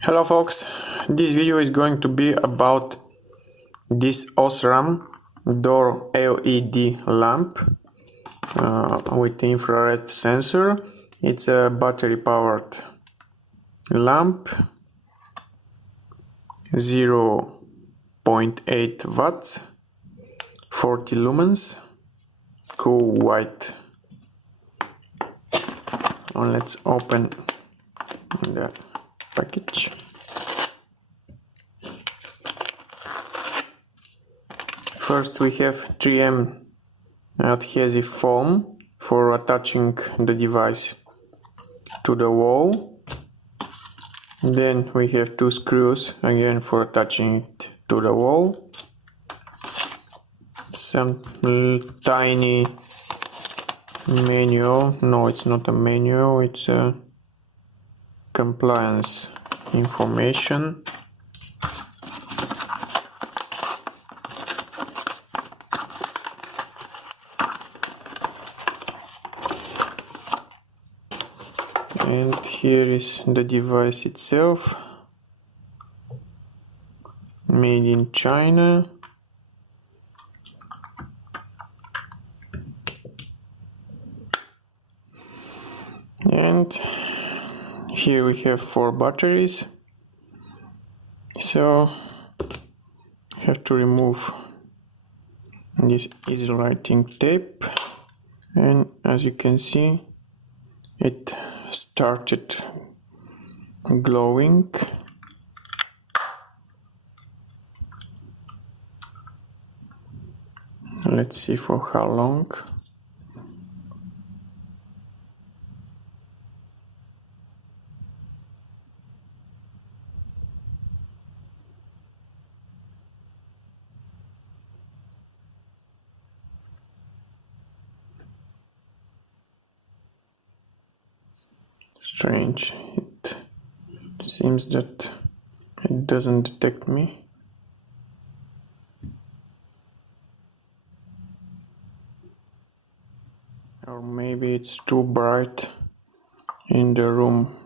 Hello folks, this video is going to be about this OSRAM door LED lamp with infrared sensor. It's a battery powered lamp, 0.8 watts, 40 lumens, cool white. Let's open the package. First we have 3M adhesive foam for attaching the device to the wall. Then we have two screws again for attaching it to the wall. Some tiny manual, no, it's not a manual, it's a compliance information. And here is the device itself, made in China. And here we have 4 batteries, so I have to remove this isolating tape, and as you can see it started glowing. Let's see for how long. Strange, it seems that it doesn't detect me. Or maybe it's too bright in the room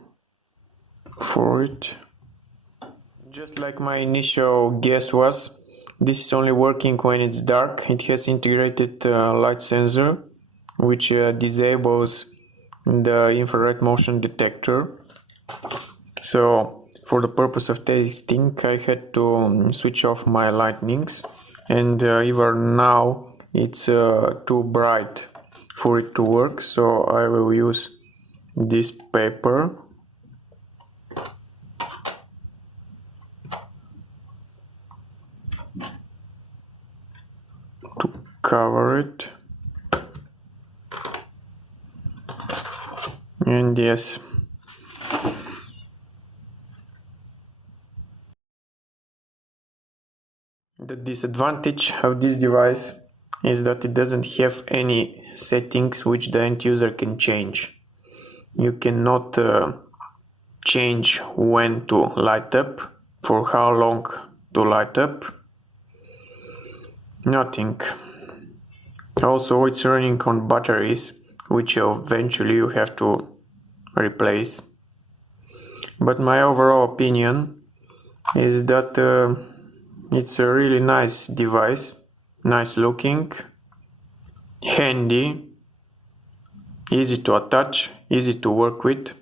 for it. Just like my initial guess was, this is only working when it's dark. It has integrated light sensor which disables the infrared motion detector. So for the purpose of testing I had to switch off my lightnings, and even now it's too bright for it to work, so I will use this paper to cover it. And yes, the disadvantage of this device is that it doesn't have any settings which the end user can change. You cannot change when to light up, for how long to light up, nothing. Also, it's running on batteries which eventually you have to replace. But my overall opinion is that it's a really nice device, nice looking, handy, easy to attach, easy to work with.